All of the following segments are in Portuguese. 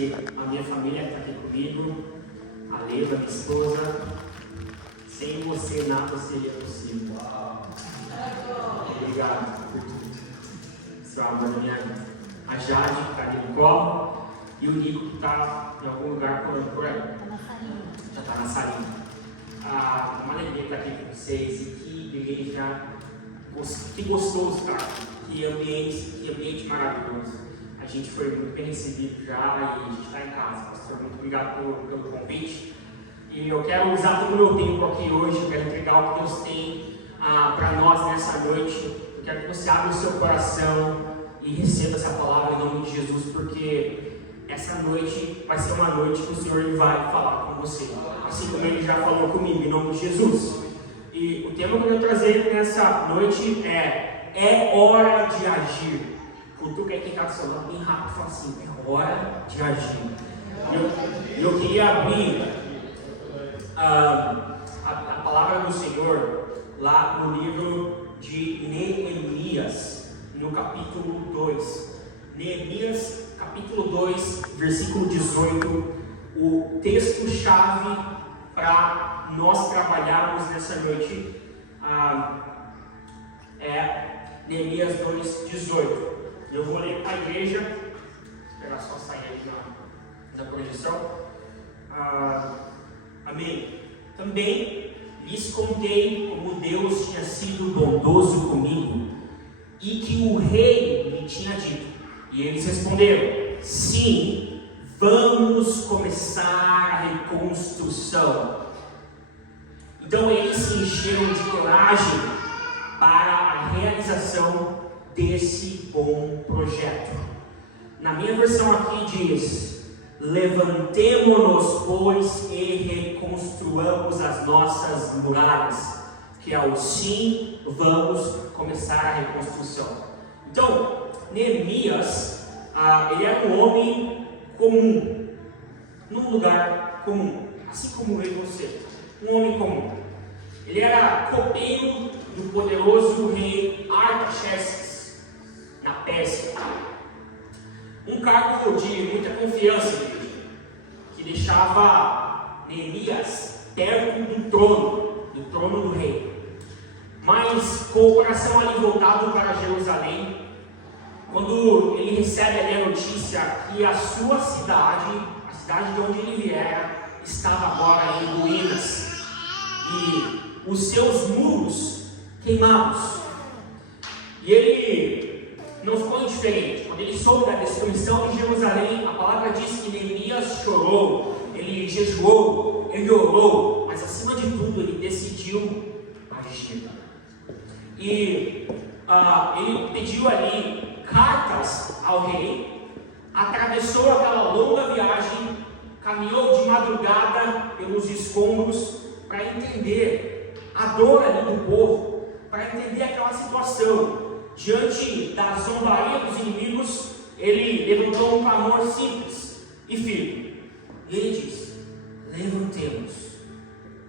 A minha família está aqui comigo, a Leva, minha esposa. Sem você nada seria possível. Obrigado por tudo. Seu amor, a Jade, que está ali no colo, e o Nico, que está em algum lugar por aí. Já está na salinha. Uma alegria estar aqui com vocês, e que igreja, que gostoso, cara. Que ambiente maravilhoso. A gente foi muito bem recebido já e a gente está em casa. Pastor, muito obrigado pelo convite. E eu quero usar todo o meu tempo aqui hoje, eu quero entregar o que Deus tem para nós nessa noite. Eu quero que você abra o seu coração e receba essa palavra em nome de Jesus, porque essa noite vai ser uma noite que o Senhor ele vai falar com você, assim como Ele já falou comigo, em nome de Jesus. E o tema que eu quero trazer nessa noite é hora de agir. Cutuca aí quem está do seu lado bem rápido e fala assim: é hora de agir. Eu queria abrir a palavra do Senhor lá no livro de Neemias, no capítulo 2. Neemias, capítulo 2, versículo 18. O texto-chave para nós trabalharmos nessa noite é Neemias 2, 18. Eu vou ler para a igreja. Vou esperar só sair aí da projeção. Amém. Também lhes contei como Deus tinha sido bondoso comigo e que o rei me tinha dito. E eles responderam: sim, vamos começar a reconstrução. Então eles se encheram de coragem para a realização desse bom projeto. Na minha versão aqui diz: levantemo-nos, pois, e reconstruamos as nossas muralhas, que ao sim vamos começar a reconstrução. Então, Neemias, ele era um homem comum, num lugar comum, assim como eu e você, um homem comum. Ele era copeiro do poderoso rei Artaxerxes, na Pérsia. Um cargo de muita confiança, que deixava Neemias perto do trono do rei. Mas com o coração ali voltado para Jerusalém, quando ele recebe ali a notícia que a sua cidade, a cidade de onde ele viera, estava agora em ruínas e os seus muros queimados. E ele não ficou indiferente. Quando ele soube da destruição de Jerusalém, a palavra diz que Neemias chorou, ele jejuou, ele orou, mas acima de tudo ele decidiu agir. E ele pediu ali cartas ao rei, atravessou aquela longa viagem, caminhou de madrugada pelos escombros para entender a dor ali do povo, para entender aquela situação. Diante da zombaria dos inimigos, ele levantou um clamor simples e firme. E ele diz: levantemos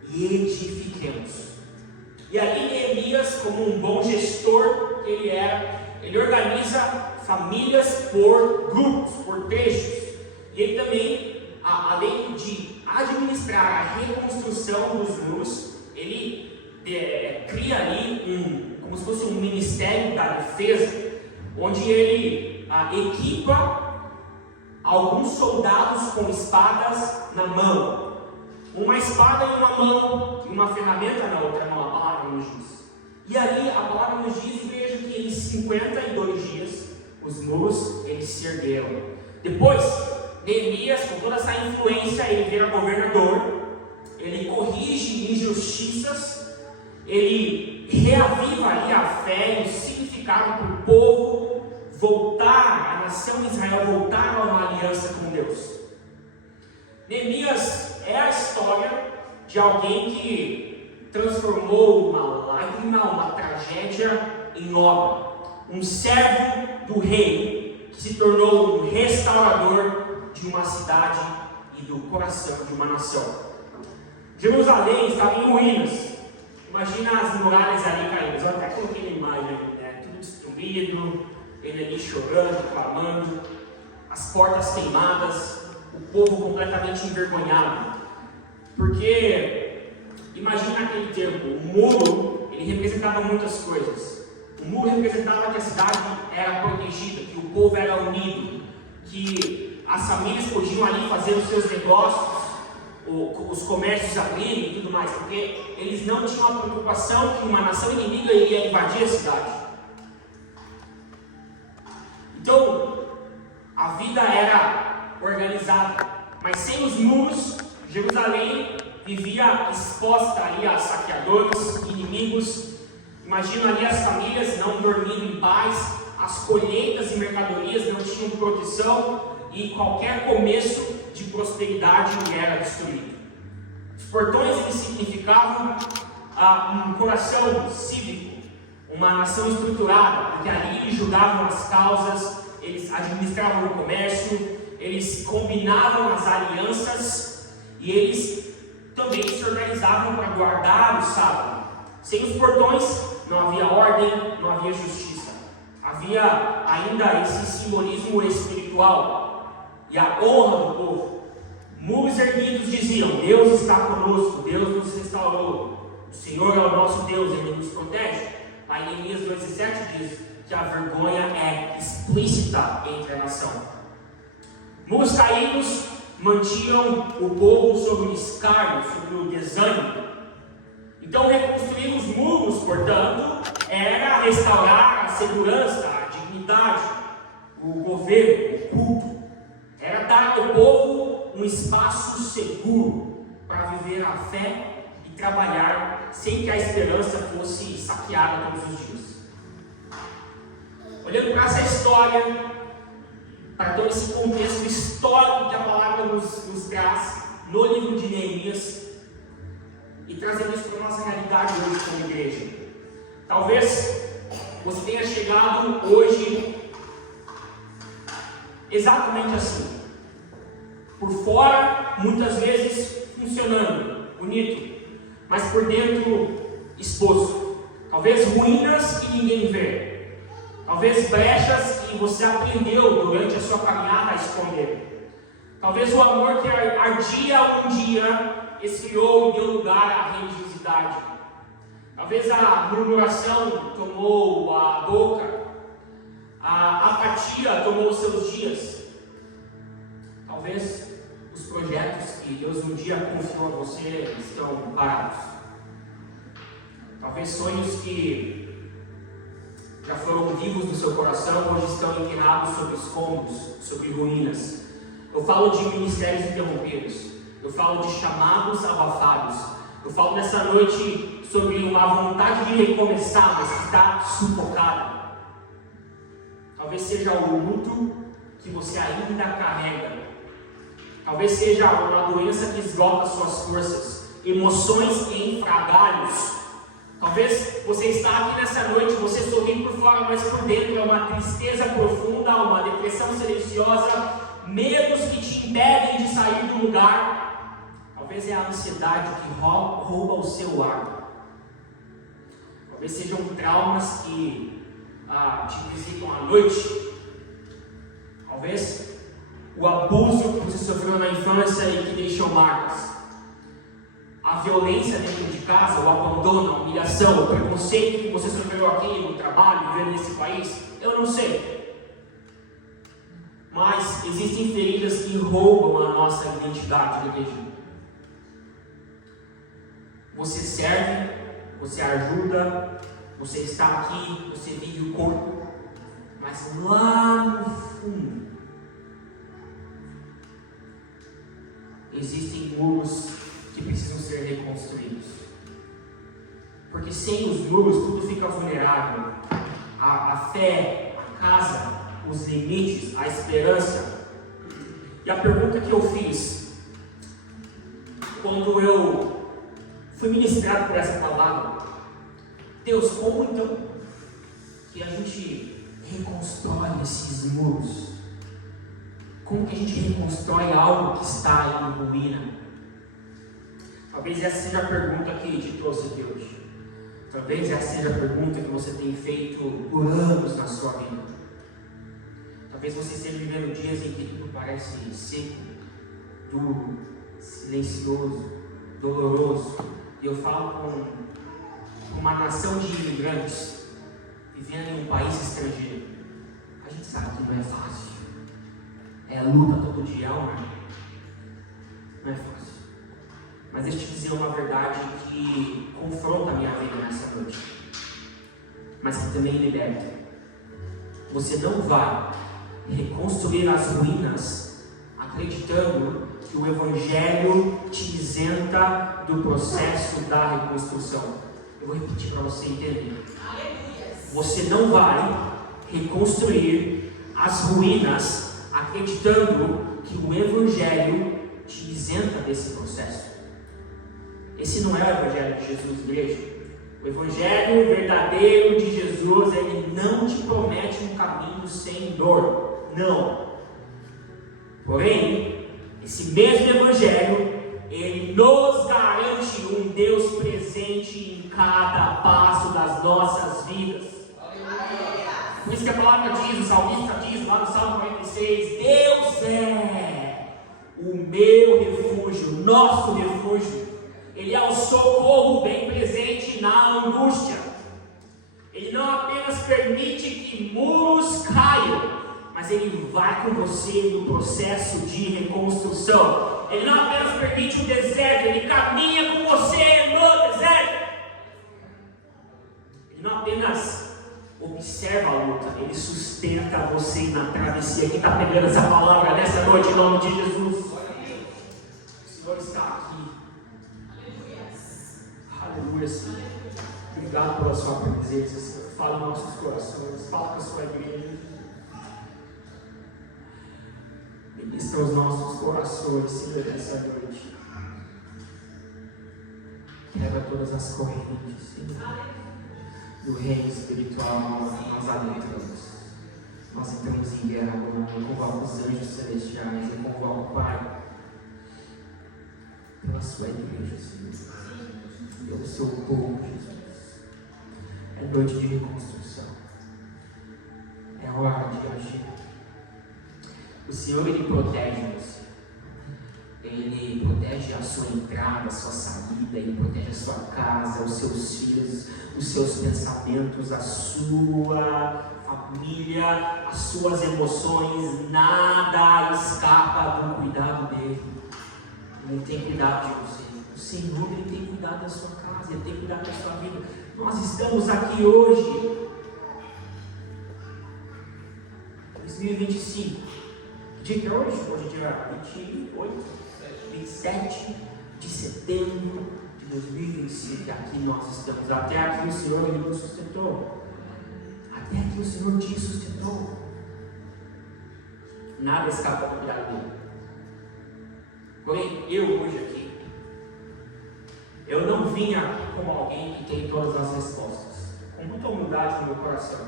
e edifiquemos. E ali Neemias, como um bom gestor que ele era, ele organiza famílias por grupos, por trechos. E ele também, além de administrar a reconstrução dos muros, ele cria ali como se fosse um ministério da defesa, onde ele equipa alguns soldados com espadas na mão. Uma espada em uma mão e uma ferramenta na outra mão, a palavra nos diz. E ali a palavra nos diz, veja que em 52 dias os muros eles se ergueram. Depois, Neemias, com toda essa influência, ele vira governador, ele corrige injustiças, ele reaviva ali a fé e o significado para o povo voltar, a nação de Israel voltar a uma aliança com Deus. Neemias é a história de alguém que transformou uma lágrima, uma tragédia em obra. Um servo do rei que se tornou um restaurador de uma cidade e do coração de uma nação. Jerusalém estava em ruínas. Imagina as muralhas ali caídas. Eu até coloquei na imagem, tudo destruído, ele ali chorando, clamando, as portas queimadas. povo completamente envergonhado. Porque, imagina naquele tempo, o muro, ele representava muitas coisas. O muro representava que a cidade era protegida, que o povo era unido, que as famílias podiam ali fazer os seus negócios, os comércios abrirem e tudo mais, porque eles não tinham a preocupação que uma nação inimiga iria invadir a cidade. Então, a vida era organizada, mas sem os muros, Jerusalém vivia exposta ali a saqueadores, inimigos. Imagina ali as famílias não dormindo em paz, as colheitas e mercadorias não tinham proteção e qualquer começo de prosperidade era destruído. Os portões eles significavam um coração cívico, uma nação estruturada, porque ali eles julgavam as causas, eles administravam o comércio, eles combinavam as alianças e eles também se organizavam para guardar o sábado. Sem os portões não havia ordem, não havia justiça. Havia ainda esse simbolismo espiritual e a honra do povo. Muros erguidos diziam: Deus está conosco, Deus nos restaurou, o Senhor é o nosso Deus, Ele nos protege. Lá em Neemias 2,7 diz que a vergonha é explícita entre a nação. Muros caídos mantinham o povo sob o escárnio, sob o desânimo. Então, reconstruir os muros, portanto, era restaurar a segurança, a dignidade, o governo, o culto. Era dar ao povo um espaço seguro para viver a fé e trabalhar sem que a esperança fosse saqueada todos os dias. Olhando para essa história, para todo esse contexto histórico que a palavra nos traz no livro de Neemias, e trazendo isso para a nossa realidade hoje como igreja. Talvez você tenha chegado hoje exatamente assim. Por fora, muitas vezes funcionando, bonito, mas por dentro exposto. Talvez ruínas que ninguém vê. Talvez brechas que você aprendeu durante a sua caminhada a esconder. Talvez o amor que ardia um dia esfriou e deu lugar à religiosidade. Talvez a murmuração tomou a boca, a apatia tomou os seus dias. Talvez os projetos que Deus um dia confiou a você estão parados. Talvez sonhos que já foram vivos no seu coração hoje estão enterrados sobre escombros, sobre ruínas. Eu falo de ministérios interrompidos. Eu falo de chamados abafados. Eu falo nessa noite sobre uma vontade de recomeçar, mas que está sufocada. Talvez seja o luto que você ainda carrega. Talvez seja uma doença que esgota suas forças, emoções em fragalhos. Talvez você está aqui nessa noite, você sorri por fora, mas por dentro é uma tristeza profunda, uma depressão silenciosa, medos que te impedem de sair do lugar. Talvez é a ansiedade que rouba o seu ar. Talvez sejam traumas que te visitam à noite. Talvez o abuso que você sofreu na infância e que deixou marcas. A violência dentro de casa, o abandono, a humilhação, o preconceito que você sofreu aqui no trabalho, vivendo nesse país, eu não sei. Mas existem feridas que roubam a nossa identidade religiosa. Você serve, você ajuda, você está aqui, você vive o corpo, mas lá no fundo existem muros que precisam ser reconstruídos. Porque sem os muros tudo fica vulnerável. A fé, a casa, os limites, a esperança. E a pergunta que eu fiz quando eu fui ministrado por essa palavra: Deus, como então que a gente reconstrói esses muros? Como que a gente reconstrói algo que está em ruína? Talvez essa seja a pergunta que te trouxe aqui hoje. Talvez essa seja a pergunta que você tem feito por anos na sua vida. Talvez você esteja vivendo dias em que tudo parece seco, duro, silencioso, doloroso. E eu falo com uma nação de imigrantes vivendo em um país estrangeiro. A gente sabe que não é fácil. É luta todo dia, não é fácil. Mas deixa eu te dizer uma verdade que confronta a minha vida nessa noite, mas que também liberta. Você não vai reconstruir as ruínas acreditando que o Evangelho te isenta do processo da reconstrução. Eu vou repetir para você entender. Você não vai reconstruir as ruínas acreditando que o Evangelho te isenta desse processo. Esse não é o Evangelho de Jesus, igreja. O Evangelho verdadeiro de Jesus, ele não te promete um caminho sem dor. Não. Porém, esse mesmo Evangelho, ele nos garante um Deus presente em cada passo das nossas vidas. Por isso que a palavra diz, o salmista diz lá no Salmo 46, Deus é o meu refúgio, o nosso refúgio. Ele é o socorro bem presente na angústia. Ele não apenas permite que muros caiam, mas Ele vai com você no processo de reconstrução. Ele não apenas permite o deserto, Ele caminha com você no deserto. Ele não apenas observa a luta, Ele sustenta você na travessia. Quem está pegando essa palavra nessa noite, em nome de Jesus? O Senhor está aqui. Aleluia, Senhor. Obrigado pela sua presença, Senhor. Fala em nossos corações, fala com a sua igreja. Ministra os nossos corações, Senhor, nessa noite. Quebra todas as correntes, Senhor, do reino espiritual. Nós adentramos. Nós entramos em guerra agora. Eu convoco os anjos celestiais. Eu convoco o Pai pela sua igreja, Senhor. Pelo seu povo, Jesus. É noite de reconstrução. É hora de agir. O Senhor, Ele protege você. Ele protege a sua entrada, a sua saída. Ele protege a sua casa, os seus filhos, os seus pensamentos, a sua família, as suas emoções. Nada escapa do cuidado dEle. Ele tem cuidado de você. O Senhor, Ele tem cuidado da sua casa, Ele tem cuidado da sua vida. Nós estamos aqui hoje, 2025. Que dia que é hoje? Hoje é dia 27 de setembro de 2025. E aqui nós estamos. Até aqui o Senhor, Ele nos sustentou. Até aqui o Senhor te sustentou. Nada escapa do cuidado dEle. Porém, eu hoje aqui, eu não vim aqui como alguém que tem todas as respostas, com muita humildade no meu coração.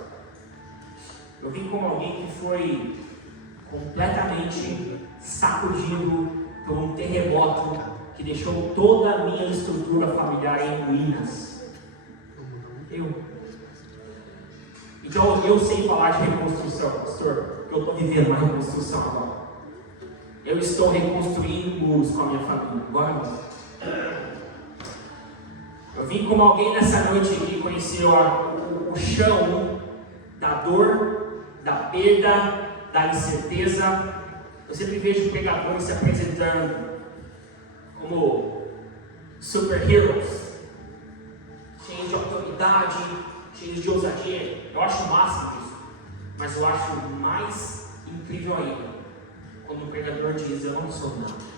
Eu vim como alguém que foi completamente sacudido por um terremoto que deixou toda a minha estrutura familiar em ruínas. Então eu sei falar de reconstrução, pastor, porque eu estou vivendo uma reconstrução agora. Eu estou reconstruindo muros com a minha família. Agora, eu vim como alguém nessa noite que conheceu o chão da dor, da perda, da incerteza. Eu sempre vejo pregadores se apresentando como super-heroes, cheios de autoridade, cheios de ousadia. Eu acho o máximo isso, mas eu acho mais incrível ainda quando o pregador diz: eu não sou nada.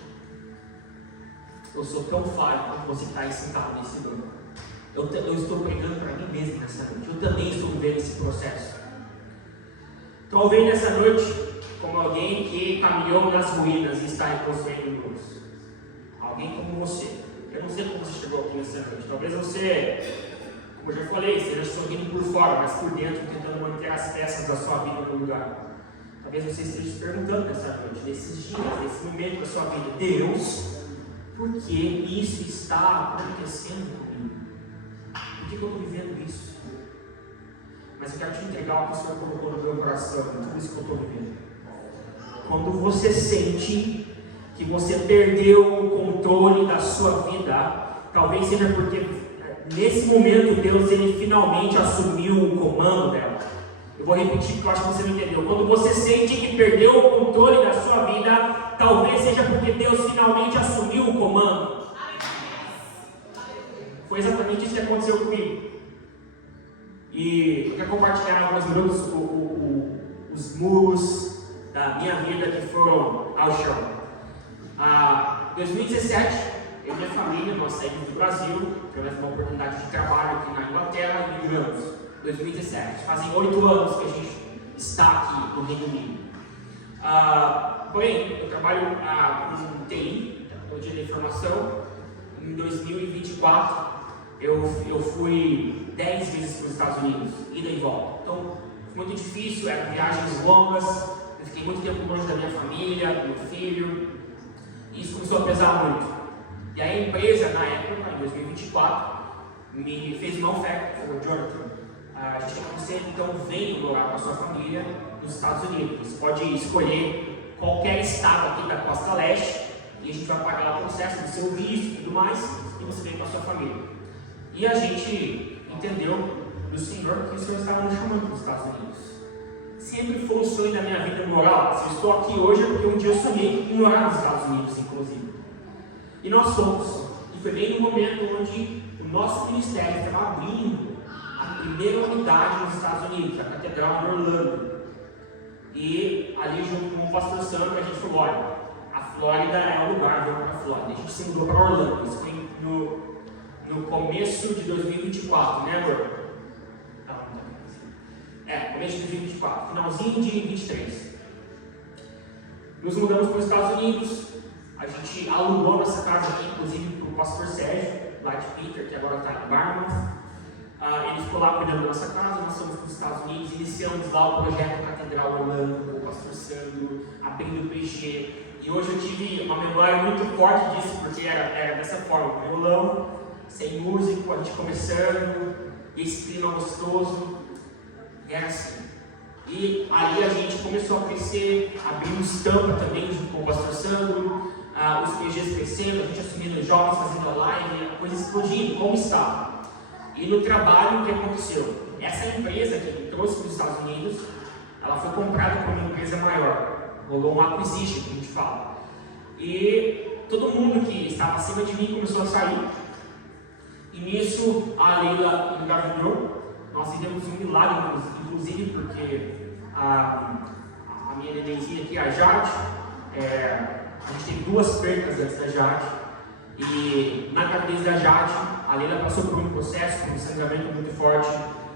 Eu sou tão falho quanto você está aí sentado nesse banco. Eu estou pregando para mim mesmo nessa noite. Eu também estou vivendo esse processo. Então eu venho nessa noite como alguém que caminhou nas ruínas e está reconstruindo muros. Alguém como você. Eu não sei como você chegou aqui nessa noite. Talvez você, como eu já falei, esteja sorrindo por fora, mas por dentro tentando manter as peças da sua vida no lugar. Talvez você esteja se perguntando nessa noite, nesses dias, nesse momento da sua vida: Deus, por que isso está acontecendo comigo? Por que eu estou vivendo isso? Mas eu quero te entregar o que o Senhor colocou no meu coração, tudo isso que eu estou vivendo. Quando você sente que você perdeu o controle da sua vida, talvez seja porque nesse momento Deus ele finalmente assumiu o comando dela. Eu vou repetir porque eu acho que você não entendeu. Quando você sente que perdeu o controle da sua vida, talvez seja porque Deus finalmente assumiu o comando. Foi exatamente isso que aconteceu comigo. E eu quero compartilhar alguns minutos os muros da minha vida que foram ao chão. Em 2017, eu e minha família, nós saímos do Brasil, tivemos uma oportunidade de trabalho aqui na Inglaterra e migramos. 2017, fazem 8 anos que a gente está aqui no Reino Unido. Porém, eu trabalho com TI, tecnologia da informação. Em 2024, eu fui 10 vezes para os Estados Unidos, ida e volta. Então, foi muito difícil, eram viagens longas, eu fiquei muito tempo longe da minha família, do meu filho, e isso começou a pesar muito. E a empresa, na época, em 2024, me fez uma oferta, falou: Jonathan, a gente quer que você então venha morar com a sua família nos Estados Unidos. Você pode escolher qualquer estado aqui da costa leste e a gente vai pagar o processo do seu visto e tudo mais, e você vem com a sua família. E a gente entendeu do Senhor que o Senhor estava nos chamando para os Estados Unidos. Sempre foi um sonho da minha vida morar. Se eu estou aqui hoje é porque um dia eu sonhei em morar nos Estados Unidos, inclusive. E nós fomos. E foi bem no momento onde o nosso ministério estava abrindo a primeira unidade nos Estados Unidos, a Catedral de Orlando. E ali, junto com o pastor Sandro, a gente falou: olha, a Flórida é o lugar, vamos para a Flórida. A gente se mudou para Orlando. Isso foi no começo de 2024, né, amor? Começo de 2024, finalzinho de 2023. Nos mudamos para os Estados Unidos. A gente alugou nossa casa aqui, inclusive, para o pastor Sérgio, lá de Peter, que agora está em Barmouth. Ele ficou lá cuidando da nossa casa. Nós fomos para os Estados Unidos, iniciamos lá o projeto Catedral Orlando, com o pastor Sandro, abrindo o PG. E hoje eu tive uma memória muito forte disso, porque era dessa forma: violão, sem músico, a gente começando, e esse clima gostoso. Era assim. E ali a gente começou a crescer, abrimos tampa também junto com o pastor Sandro, os PGs crescendo, a gente assumindo os jovens, fazendo a live, a coisa explodindo, como estava. E no trabalho, o que aconteceu? Essa empresa que me trouxe para os Estados Unidos, ela foi comprada por uma empresa maior. Rolou um acquisition, que a gente fala. E todo mundo que estava acima de mim começou a sair. E nisso, a Leila engravidou. Nós fizemos um milagre, inclusive, porque a minha nenenzinha aqui, a Jade, a gente tem 2 percas antes da Jade. E na gravidez da Jade, a Leila passou por um processo, por um sangramento muito forte.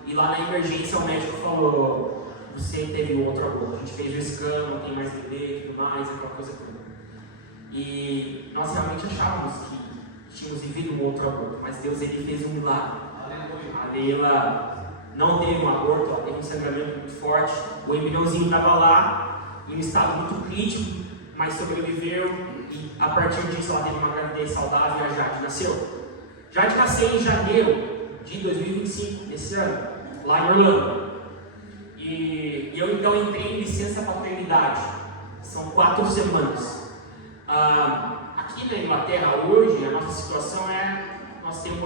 E lá na emergência, o médico falou: você teve outro aborto. A gente fez o scan, não tem mais bebê e tudo mais, aquela coisa toda. E nós realmente achávamos que tínhamos vivido um outro aborto, mas Deus ele fez um milagre. A Leila não teve um aborto, ela teve um sangramento muito forte. O embriãozinho estava lá, em um estado muito crítico, mas sobreviveu. E a partir disso ela teve uma gravidez saudável e a Jade nasceu. Jade nasceu em janeiro de 2025, desse ano, lá em Orlando. E eu então entrei em licença paternidade. São 4 semanas. Aqui na Inglaterra hoje, a nossa situação é...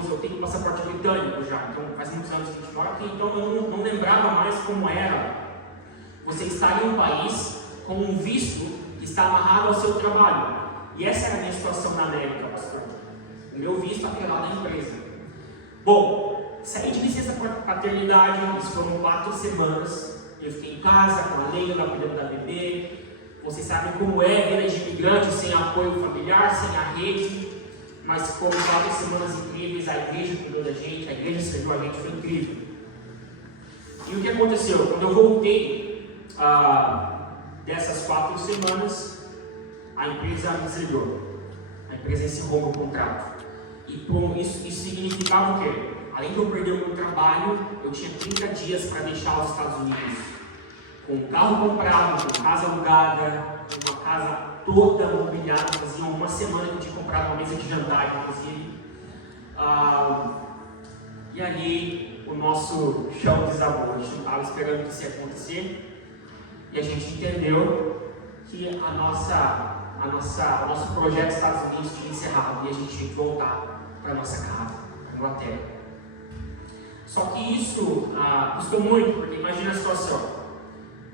eu tenho passaporte britânico já, então faz muitos anos que a gente mora aqui, então eu não lembrava mais como era você estar em um país com um visto que está amarrado ao seu trabalho. E essa era a minha situação na América, pastor. O meu visto atrelado à empresa. Bom, saí de licença paternidade, isso foram 4 semanas. Eu fiquei em casa com a Leila, cuidando da bebê. Vocês sabem como é vida de imigrante sem apoio familiar, sem a rede. Mas foram 4 semanas incríveis, a igreja cuidou da gente, a igreja serviu a gente, foi incrível. E o que aconteceu? Quando eu voltei dessas 4 semanas, a empresa me desligou. A empresa encerrou meu contrato. E isso significava o quê? Além de eu perder o meu trabalho, eu tinha 30 dias para deixar os Estados Unidos. Com um carro comprado, com casa alugada, com uma casa toda mobiliada. Fazia uma semana que eu tinha comprado uma mesa de jantar, inclusive. E ali o nosso chão desabou. A gente não estava esperando que isso ia acontecer. E a gente entendeu que a o nosso projeto dos Estados Unidos tinha encerrado e a gente tinha que voltar para a nossa casa, para a Inglaterra. Só que isso custou muito, porque imagina a situação.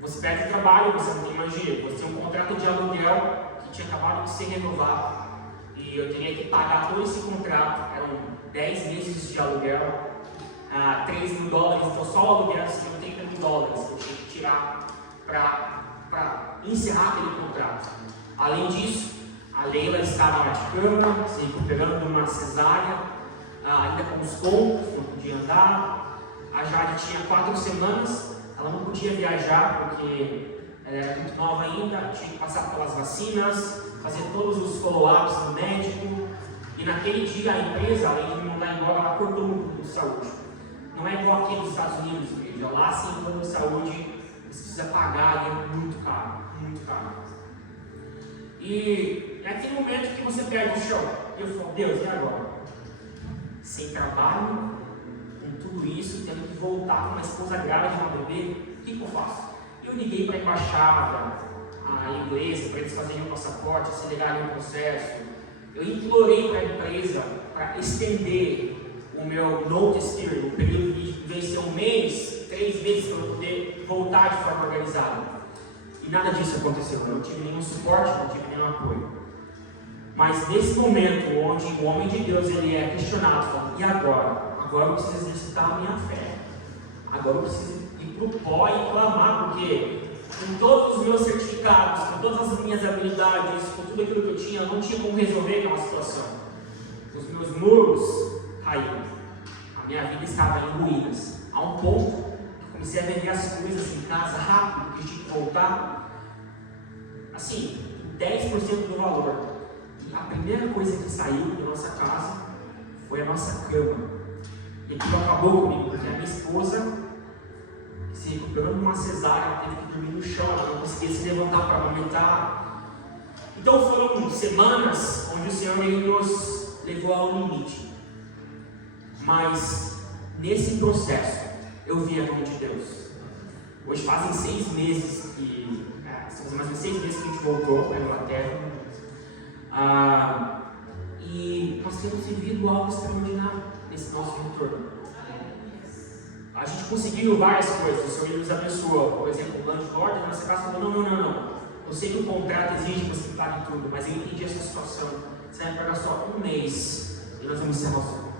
Você perde o trabalho, você não tem mais dinheiro, você tem um contrato de aluguel que tinha acabado de ser renovado e eu tinha que pagar todo esse contrato, eram 10 meses de aluguel, $3.000, então só o aluguel seria $30.000 que eu tinha que tirar para encerrar aquele contrato. Além disso, a Leila estava na de cama, se recuperando de uma cesárea, ainda com os pontos, não podia andar. A Jade tinha 4 semanas, ela não podia viajar porque ela era muito nova ainda, tinha que passar pelas vacinas, fazer todos os follow-ups no médico. E naquele dia a empresa, além de me mandar embora, ela cortou o plano de saúde. Não é igual aqui nos Estados Unidos, igreja. Lá sim, o plano de saúde, você precisa pagar, e é muito caro, muito caro. E é aquele momento que você perde o chão. E eu falo, Deus, e agora? Sem trabalho, com tudo isso, tendo que voltar com uma esposa grávida de uma bebê, o que eu faço? Eu liguei para a embaixada inglesa, para eles fazerem o passaporte, acelerarem o processo. Eu implorei para a empresa para estender o meu notice period, o período de vencer 1 mês, 3 meses, para eu poder voltar de forma organizada. E nada disso aconteceu, eu não tive nenhum suporte, não tive nenhum apoio. Mas nesse momento, onde o homem de Deus ele é questionado, fala, e agora? Agora eu preciso exercitar a minha fé. Agora eu preciso ir para o pó e clamar, porque com todos os meus certificados, com todas as minhas habilidades, com tudo aquilo que eu tinha, eu não tinha como resolver aquela situação. Os meus muros caíram. A minha vida estava em ruínas. A um ponto que comecei a vender as coisas em casa rápido, porque tinha que voltar. Assim, 10% do valor. E a primeira coisa que saiu da nossa casa foi a nossa cama. E aquilo acabou comigo, porque a minha esposa, se recuperando de uma cesárea, ela teve que dormir no chão, ela não conseguia se levantar para amamentar. Então foram semanas onde o Senhor ele nos levou ao limite. Mas nesse processo eu vi a mão de Deus. Hoje fazem 6 meses que mais de 6 meses que a gente voltou para a Inglaterra. E nós temos vivido algo extraordinário nesse nosso retorno. A gente conseguiu várias coisas, o Senhor nos abençoou. Por exemplo, o landlord da nossa casa falou, não. Eu sei que o contrato exige que você pague tudo, mas eu entendi essa situação. Você vai pagar só 1 mês e nós vamos encerrar o seu contrato.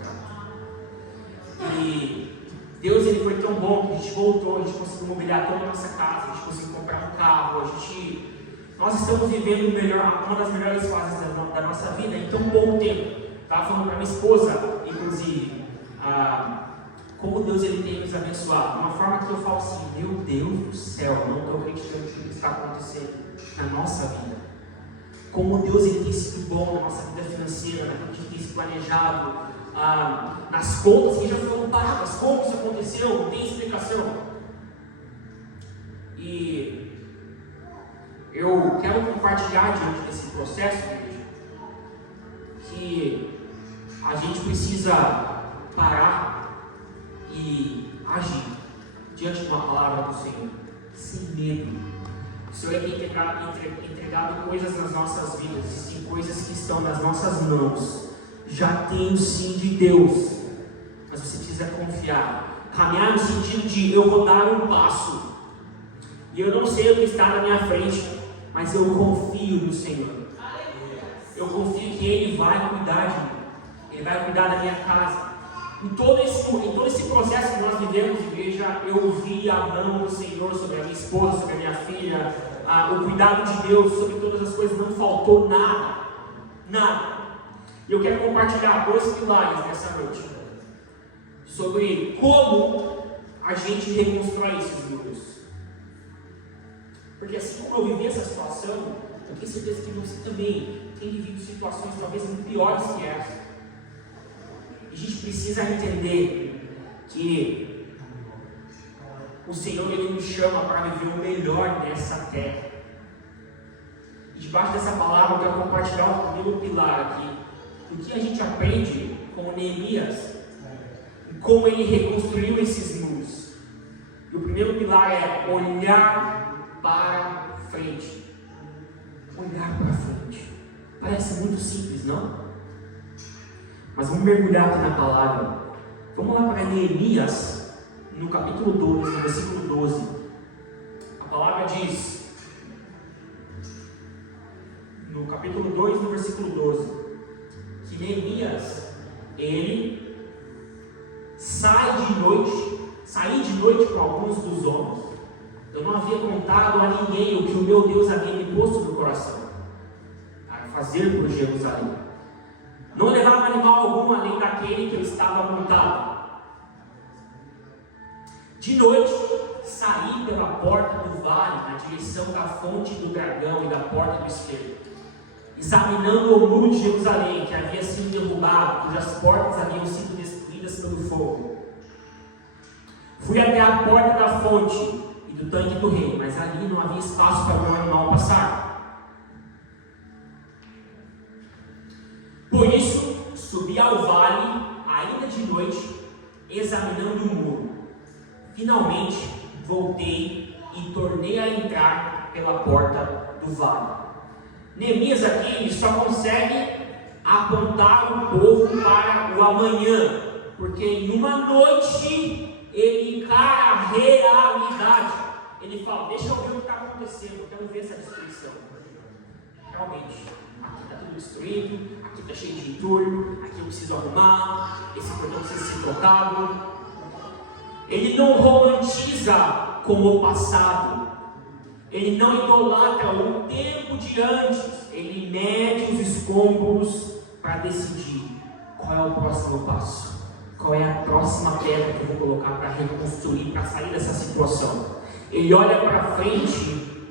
E Deus ele foi tão bom que a gente voltou, a gente conseguiu mobiliar toda a nossa casa, a gente conseguiu comprar um carro, nós estamos vivendo uma das melhores fases da nossa vida em tão bom tempo. Estava falando para minha esposa, inclusive, como Deus ele tem nos abençoado. De uma forma que eu falo assim, meu Deus do céu, não estou acreditando que isso está acontecendo na nossa vida. Como Deus ele tem sido bom na nossa vida financeira, naquilo que a gente tem se planejado, nas contas que já foram pagas, como isso aconteceu, não tem explicação. E eu quero compartilhar diante desse processo, igreja, que a gente precisa parar e agir diante de uma palavra do Senhor, sem medo. O Senhor tem entregado coisas nas nossas vidas, existem coisas que estão nas nossas mãos. Já tem o sim de Deus, mas você precisa confiar, caminhar no sentido de eu vou dar um passo, e eu não sei o que está na minha frente, mas eu confio no Senhor. Eu confio que Ele vai cuidar de mim, Ele vai cuidar da minha casa. Em todo esse processo que nós vivemos, igreja, eu vi a mão do Senhor sobre a minha esposa, sobre a minha filha, o cuidado de Deus sobre todas as coisas, não faltou nada. E eu quero compartilhar 2 pilares nessa noite, sobre como a gente reconstrói esses números. Porque assim como eu vivi essa situação, eu tenho certeza que você também tem vivido situações talvez muito piores que essa. E a gente precisa entender que o Senhor ele nos chama para viver o melhor nessa terra. E debaixo dessa palavra eu quero compartilhar o primeiro pilar aqui, o que a gente aprende com Neemias, e como ele reconstruiu esses muros. E o primeiro pilar é olhar para frente. olhar para frente. Parece muito simples, não? Mas vamos mergulhar aqui na palavra. Vamos lá para Neemias, no capítulo 12, no versículo 12. A palavra diz, no capítulo 2, no versículo 12, que Neemias, ele sair de noite com alguns dos homens. Eu não havia contado a ninguém o que o meu Deus havia me posto no coração para fazer por Jerusalém. Não levava animal algum além daquele que eu estava montado. De noite, saí pela porta do vale, na direção da fonte do dragão e da porta do espelho, examinando o muro de Jerusalém, que havia sido derrubado, cujas portas haviam sido destruídas pelo fogo. Fui até a porta da fonte e do tanque do rei, mas ali não havia espaço para o meu animal passar. Por isso, subi ao vale, ainda de noite, examinando o muro. Finalmente, voltei e tornei a entrar pela porta do vale. Neemias aqui ele só consegue apontar o povo para o amanhã, porque em uma noite ele encara a realidade. Ele fala, deixa eu ver o que está acontecendo, eu quero ver essa destruição. Realmente, aqui está tudo destruído, aqui está cheio de entulho, aqui eu preciso arrumar, esse portão precisa ser trocado. Ele não romantiza com o passado, ele não idolatra o tempo de antes, ele mede os escombros para decidir qual é o próximo passo, qual é a próxima pedra que eu vou colocar para reconstruir, para sair dessa situação. Ele olha para frente,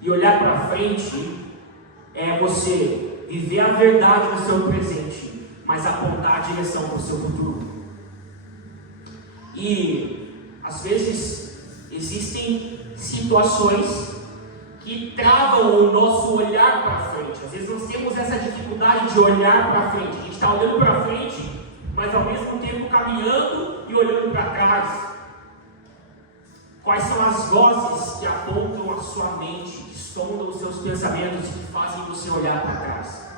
e olhar para frente é você viver a verdade no seu presente, mas apontar a direção para o seu futuro. E às vezes existem situações que travam o nosso olhar para frente. Às vezes nós temos essa dificuldade de olhar para frente. A gente está olhando para frente, mas ao mesmo tempo caminhando e olhando para trás. Quais são as vozes que apontam a sua mente, que sondam os seus pensamentos e que fazem você olhar para trás?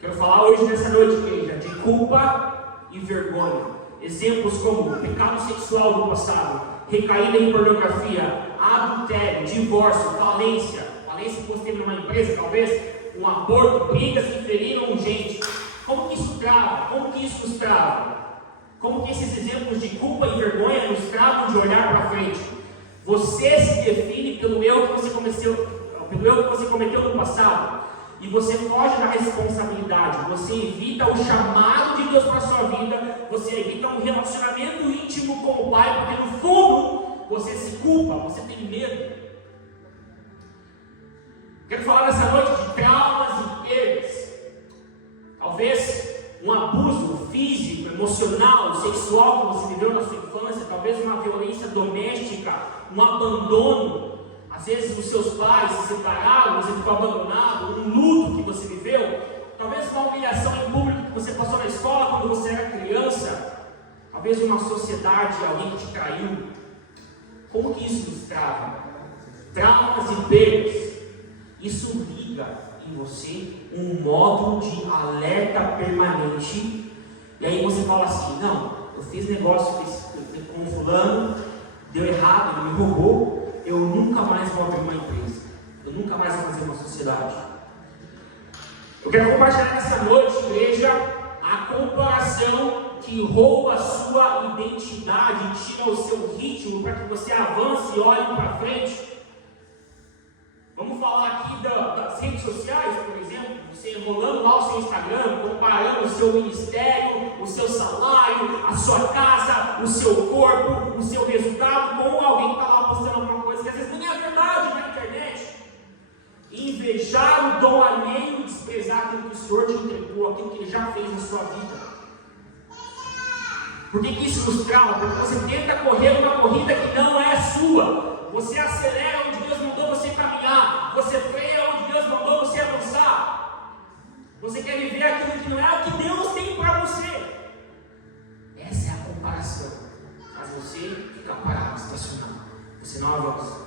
Quero falar hoje, nessa noite, igreja, de culpa e vergonha. Exemplos como pecado sexual do passado, recaída em pornografia, adultério, divórcio, falência que você teve numa empresa, talvez, um aborto, brigas que feriram gente. Como que isso trava? Como que isso nos trava? Como que esses exemplos de culpa e vergonha nos travam de olhar para frente? Você se define pelo erro que você cometeu no passado. E você foge da responsabilidade, você evita o chamado de Deus para a sua vida, você evita um relacionamento íntimo com o Pai, porque no fundo você se culpa, você tem medo. Quero falar nessa noite de traumas e perdas. Talvez um abuso físico, emocional, sexual que você viveu na sua infância, talvez uma violência doméstica, um abandono. Às vezes os seus pais se separaram, você ficou abandonado, um luto que você viveu, talvez uma humilhação em público que você passou na escola quando você era criança, talvez uma sociedade, alguém que te traiu. Como que isso nos trava? Traumas e perdas. Isso liga em você um modo de alerta permanente. E aí você fala assim, não, eu fiz negócio com um fulano, deu errado, ele me roubou, eu nunca mais vou abrir uma empresa, eu nunca mais vou fazer uma sociedade. Eu quero compartilhar nessa noite, igreja, a comparação que rouba a sua identidade, tira o seu ritmo para que você avance e olhe para frente. Vamos falar aqui das redes sociais, por exemplo, você enrolando lá o seu Instagram, comparando o seu ministério, o seu salário, a sua casa, o seu corpo, o seu resultado com alguém que está lá postando alguma coisa que às vezes nem é verdade na internet. Invejar o dom alheio e desprezar aquilo que o Senhor te entregou, aquilo que Ele já fez na sua vida. Por que isso nos trava? Porque você tenta correr uma corrida que não é sua. Você acelera onde Deus mandou você caminhar. Você freia onde Deus mandou você avançar. Você quer viver aquilo que não é o que Deus tem para você. Essa é a comparação. Mas você fica parado, estacionado. Você não avança.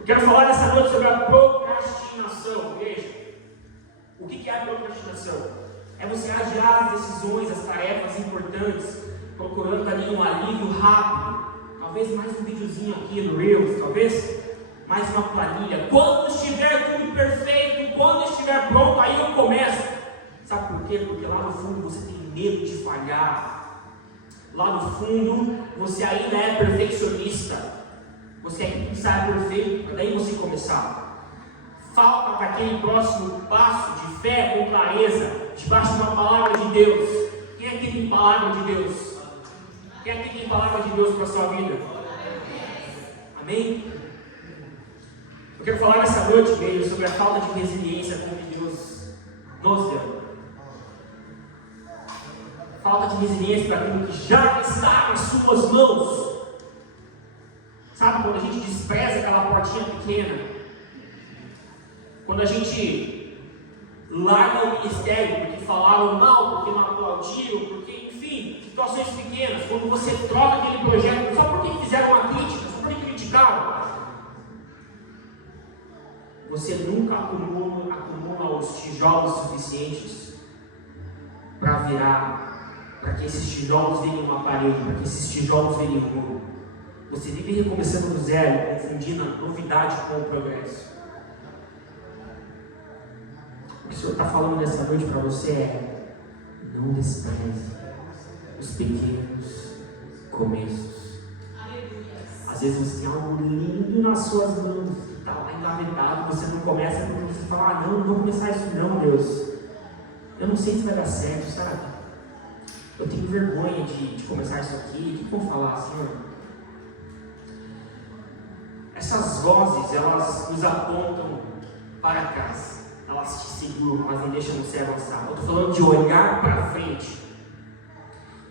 Eu quero falar nessa noite sobre a procrastinação. procrastinação, veja. O que é a procrastinação? É você adiar as decisões, as tarefas importantes, procurando ali um alívio rápido. Talvez mais um videozinho aqui no Reels, talvez mais uma planilha. Quando estiver tudo perfeito, quando estiver pronto, aí eu começo. Sabe por quê? Porque lá no fundo você tem medo de falhar. Lá no fundo você ainda é perfeccionista. Você quer que saia perfeito, para daí você começar. Falta para aquele próximo passo de fé com clareza, debaixo de uma palavra de Deus. Quem é que tem palavra de Deus? Quem é que tem palavra de Deus para a sua vida? Amém? Eu quero falar nessa noite, igreja, sobre a falta de resiliência com que Deus nos deu. Falta de resiliência para aquilo que já está nas suas mãos. Sabe quando a gente despreza aquela portinha pequena? Quando a gente larga o ministério porque falaram mal, porque não aplaudiram, porque, enfim, situações pequenas. Quando você troca aquele projeto só porque fizeram uma crítica, só porque criticaram, você nunca acumula os tijolos suficientes para virar, para que esses tijolos virem uma parede, para que esses tijolos virem um muro. Você vive recomeçando do zero, confundindo a novidade com o progresso. O que o Senhor está falando nessa noite para você é: não despreze os pequenos começos. Às vezes você tem algo lindo nas suas mãos, que está lá engavetado, você não começa porque você fala: não vou começar isso não, Deus. Eu não sei se vai dar certo, sabe? Eu tenho vergonha de começar isso aqui. O que vão falar, Senhor? Essas vozes, elas nos apontam para trás. Elas te seguram, mas não deixam você avançar. Eu estou falando de olhar para frente.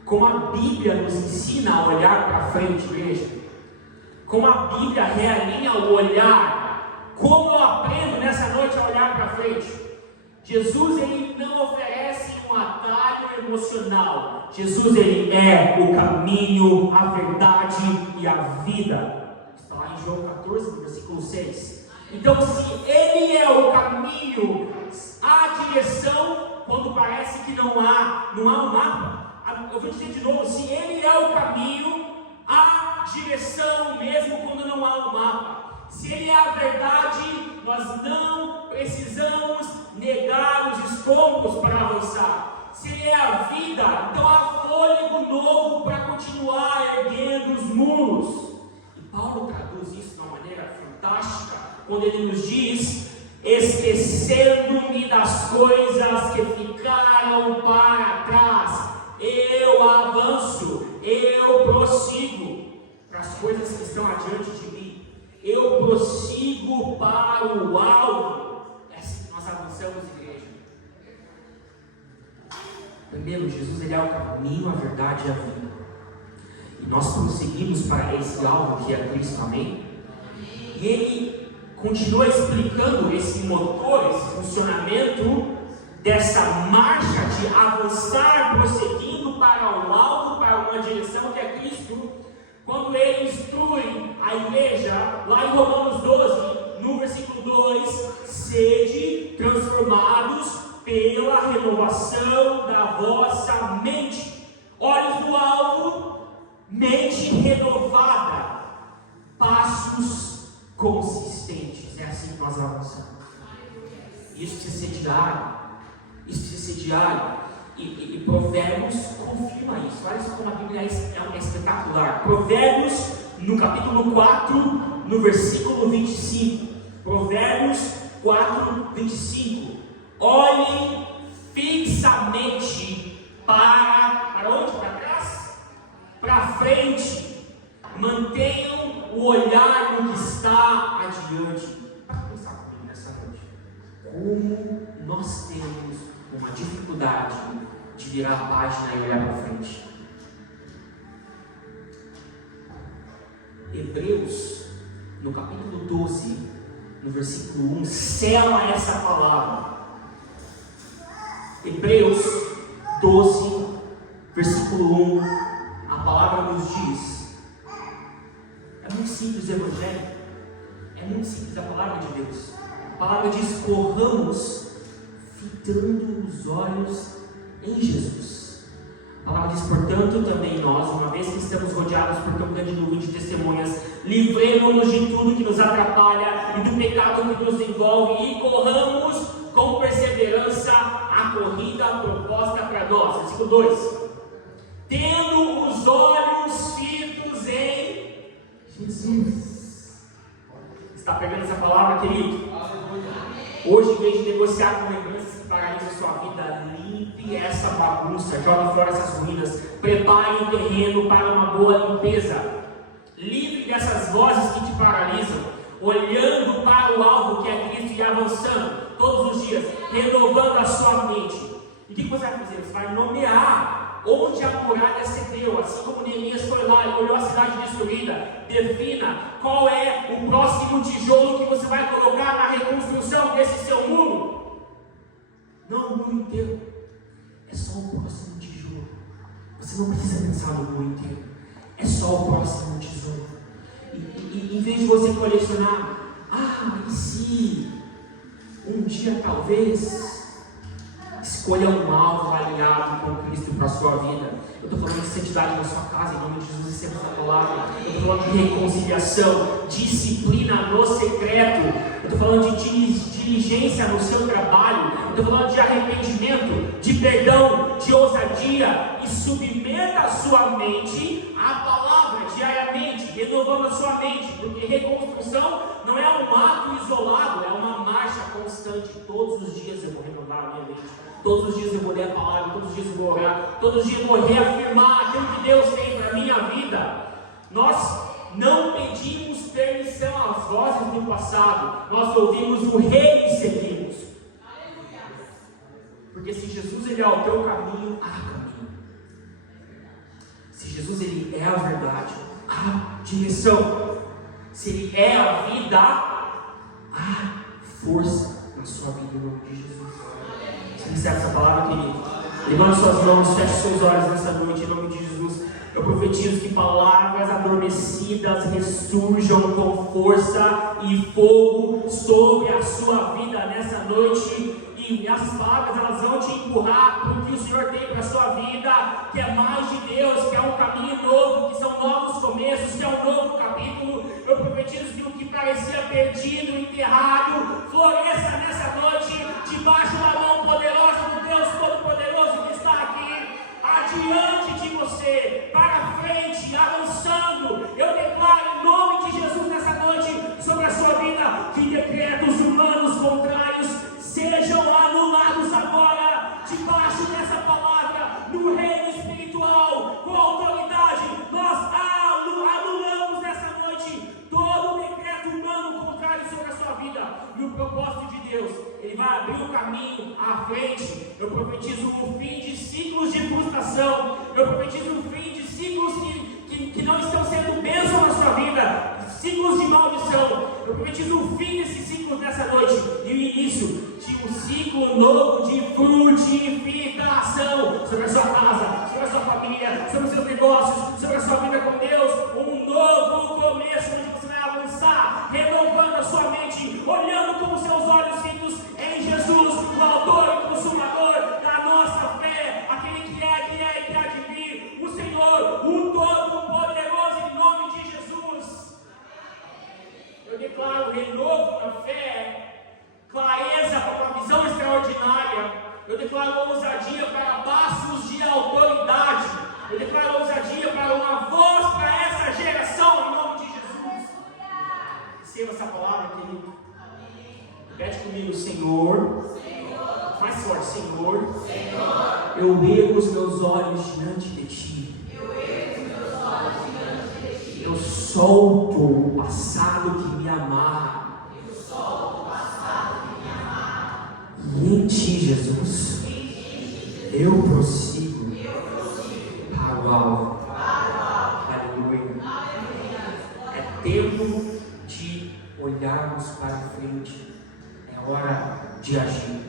Como a Bíblia nos ensina a olhar para frente, veja. Como a Bíblia realinha o olhar. Como eu aprendo nessa noite a olhar para frente. Jesus, ele não oferece um atalho emocional. Jesus, ele é o caminho, a verdade e a vida. Está lá em João 14, versículo 6. Então, se ele é o caminho, a direção, quando parece que não há um mapa, eu vou dizer de novo: se ele é o caminho, a direção, mesmo quando não há um mapa. Se ele é a verdade, nós não precisamos negar os escombros para avançar. Se ele é a vida, então há fôlego novo para continuar erguendo os muros. E Paulo traduz isso de uma maneira fantástica, quando ele nos diz: esquecendo-me das coisas que ficaram para trás, eu avanço, eu prossigo para as coisas que estão adiante de mim, eu prossigo para o alvo. É assim que nós avançamos, igreja. Primeiro, Jesus, ele é o caminho, a verdade e a vida, e nós prosseguimos para esse alvo que é Cristo, amém? E ele continua explicando esse motor, esse funcionamento dessa marcha de avançar, prosseguindo para um alvo, para uma direção que é Cristo, quando ele instrui a igreja, lá em Romanos 12, no versículo 2, sede transformados pela renovação da vossa mente. Olhos do alvo, mente renovada, passos consistentes. É assim que nós avançamos. Isso precisa ser diário. Isso precisa ser diário. E Provérbios confirma isso. Olha só como a Bíblia é espetacular. Provérbios, no capítulo 4, no versículo 25. Provérbios 4, 25. Olhem fixamente para onde? Para trás? Para frente. Mantenham o olhar no que está adiante. Para pensar comigo nessa noite. Como nós temos uma dificuldade de virar a página e olhar para frente. Hebreus, no capítulo 12, no versículo 1, sela essa palavra. Hebreus 12, versículo 1, a palavra nos diz: é muito simples o Evangelho, é muito simples a palavra de Deus. A palavra diz: corramos fitando os olhos em Jesus. A palavra diz: portanto, também nós, uma vez que estamos rodeados por tão grande nuvem de testemunhas, livremos-nos de tudo que nos atrapalha e do pecado que nos envolve, e corramos com perseverança a corrida proposta para nós. Versículo 2: tendo os olhos fitos em Jesus. Está pegando essa palavra, querido? Hoje, em vez de negociar com lembranças que paralisam a sua vida, limpe essa bagunça, jogue fora essas ruínas, prepare o terreno para uma boa limpeza. Livre dessas vozes que te paralisam, olhando para o alvo que é Cristo e avançando todos os dias, renovando a sua mente. E o que você vai fazer? Você vai nomear onde a muralha cedeu, assim como Neemias foi lá e olhou a cidade destruída. Defina qual é o próximo tijolo que você vai colocar na reconstrução desse seu muro. Não o muro inteiro, é só o próximo tijolo. Você não precisa pensar no muro inteiro, é só o próximo tijolo. E em vez de você colecionar, e se um dia talvez, escolha um alvo alinhado com Cristo para a sua vida. Eu estou falando de santidade na sua casa, em nome de Jesus, receba essa palavra. Eu estou falando de reconciliação, disciplina no secreto. Eu estou falando de diligência no seu trabalho. Eu estou falando de arrependimento, de perdão, de ousadia. E submeta a sua mente à palavra diariamente, renovando a sua mente. Porque reconstrução não é um ato isolado, é uma marcha constante. Todos os dias eu vou renovar a minha mente. Todos os dias eu vou ler a palavra, todos os dias eu vou orar, todos os dias eu vou reafirmar aquilo que Deus tem para a minha vida. Nós não pedimos permissão às vozes do passado, nós ouvimos o Rei e seguimos. Porque se Jesus ele é o teu caminho, há caminho. Se Jesus ele é a verdade, há direção. Se ele é a vida, há força na sua vida, em nome de Jesus. Recebe essa palavra, querido? Levante suas mãos, feche seus olhos nessa noite, em nome de Jesus. Eu profetizo que palavras adormecidas ressurjam com força e fogo sobre a sua vida nessa noite. E essas palavras elas vão te empurrar para o que o Senhor tem para a sua vida, que é mais de Deus, que é um caminho novo, que são novos começos, que é um novo capítulo. Eu profetizo que o que parecia perdido, enterrado, floresça nessa noite, debaixo da mão poderosa do Deus Todo-Poderoso que está aqui, adiante de você, para frente, avançando. Eu declaro em nome de Jesus nessa noite, sobre a sua vida, que decretos humanos contrários sejam anulados agora, debaixo dessa palavra, no reino espiritual, com autoridade. Nós anulamos nessa noite todo decreto humano contrário sobre a sua vida. E o propósito de Deus, ele vai abrir o caminho à frente. Eu profetizo o fim de ciclos de frustração. Eu profetizo o fim de ciclos que não estão sendo bênção na sua vida, ciclos de maldição. Eu profetizo o fim desses ciclos nessa noite e o início de um ciclo novo de frutificação sobre a sua casa, sobre a sua família, sobre os seus negócios, sobre a sua vida com Deus. Um novo começo onde você vai avançar, renovando a sua mente, olhando com os seus olhos fitos em Jesus, o autor e consumador da nossa fé, aquele que é e que há de vir, o Senhor, o Todo-Poderoso, em nome de Jesus. Eu declaro renovo na fé, clareza para uma visão extraordinária. Eu declaro ousadia para passos de autoridade. Eu declaro ousadia para uma voz para essa geração, em nome de Jesus. Receba essa palavra, querido. Repete comigo: Senhor. Mais forte: Senhor. Eu ergo os meus olhos diante de Ti. Eu solto o passado que me amarra. E em Ti, Jesus, eu prossigo para o alvo. Aleluia. É tempo de olharmos para frente. É hora de agir.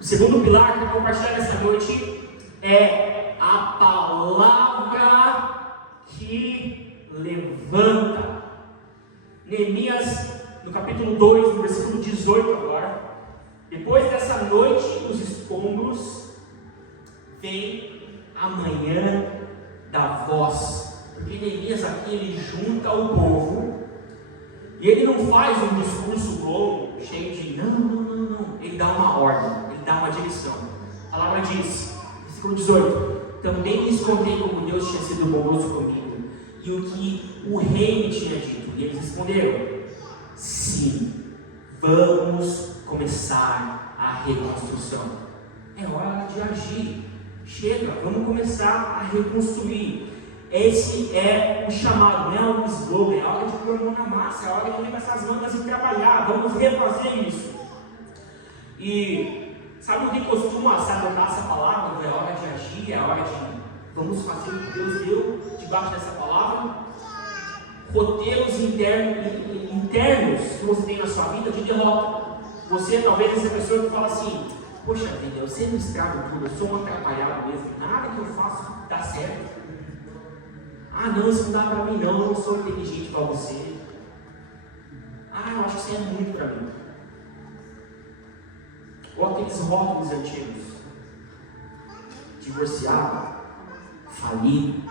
O segundo pilar que eu vou compartilhar nessa noite é a palavra que levanta. Neemias, no capítulo 2, no versículo 18 agora. Depois dessa noite dos escombros, vem a manhã da voz. Porque Neemias aqui, ele junta o povo, e ele não faz um discurso longo, cheio de não. Ele dá uma ordem, ele dá uma direção. A palavra diz, versículo 18: também lhes contei como Deus tinha sido bondoso comigo, e o que o rei me tinha dito. E eles responderam: sim, vamos começar a reconstrução. É hora de agir. Chega, vamos começar a reconstruir. Esse é o chamado, não é um slogan, é hora de pôr a mão na massa, é hora de começar as mangas e trabalhar. Vamos refazer isso. E sabe o que costuma sabotar essa palavra? É hora de agir, é hora de vamos fazer o que Deus deu debaixo dessa palavra. Roteiros internos que você tem na sua vida de derrota. Você talvez essa pessoa que fala assim: poxa vida, eu sempre estrago tudo, eu sou um atrapalhado mesmo, nada que eu faço dá certo. Ah não, isso não dá pra mim não, eu não sou inteligente para você. Ah, eu acho que isso é muito para mim. Ou aqueles rótulos antigos: divorciado, falido,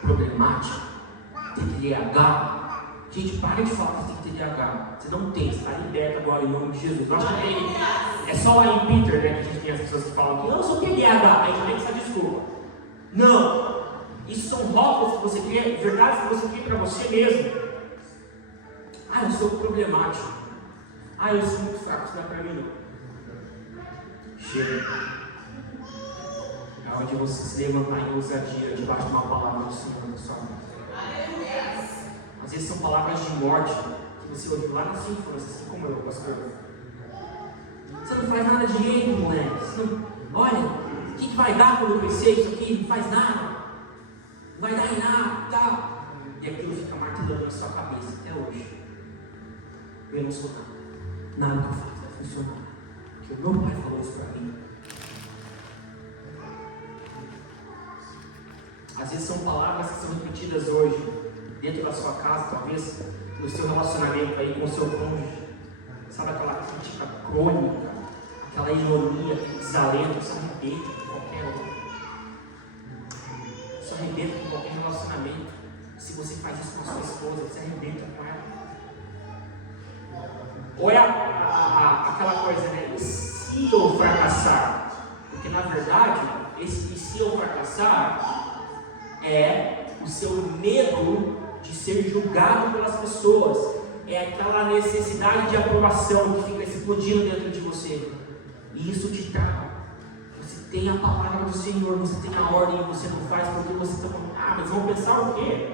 problemático, TDAH. Gente, para de falar que você tem TDAH. Você não tem, você está liberto agora em nome de Jesus. Eu acho que tem. É só lá em Peter, né, que a gente tem as pessoas que falam que eu sou TDAH, a gente tem essa desculpa. Não! Isso são rótulos que você cria, verdades que você cria para você mesmo. Ah, eu sou problemático. Ah, eu sou muito fraco, isso não é para mim não. Chega. É hora de você se levantar em ousadia debaixo de uma palavra do Senhor na sua vida. Às vezes são palavras de morte que você ouviu lá na sua infância, assim como eu, pastor. Você não faz nada direito, moleque. Olha, o que vai dar quando eu crescer isso aqui? Não faz nada. Não vai dar em nada, tá? E aquilo fica martelando na sua cabeça até hoje. Eu não sou nada. Nada que eu faço vai funcionar. Porque o meu pai falou isso para mim. Às vezes são palavras que são repetidas hoje, dentro da sua casa, talvez, no seu relacionamento aí com o seu cônjuge. Sabe aquela crítica crônica, aquela ironia, aquele desalento, isso arrebenta com qualquer um. Isso arrebenta com qualquer relacionamento. Se você faz isso com a sua esposa, você arrebenta com ela. Ou é aquela coisa, né? E se eu fracassar? Porque na verdade, esse e se eu fracassar é o seu medo de ser julgado pelas pessoas. É aquela necessidade de aprovação que fica explodindo dentro de você. E isso te trava. Você tem a palavra do Senhor, você tem a ordem e você não faz porque você está falando: mas vão pensar o quê?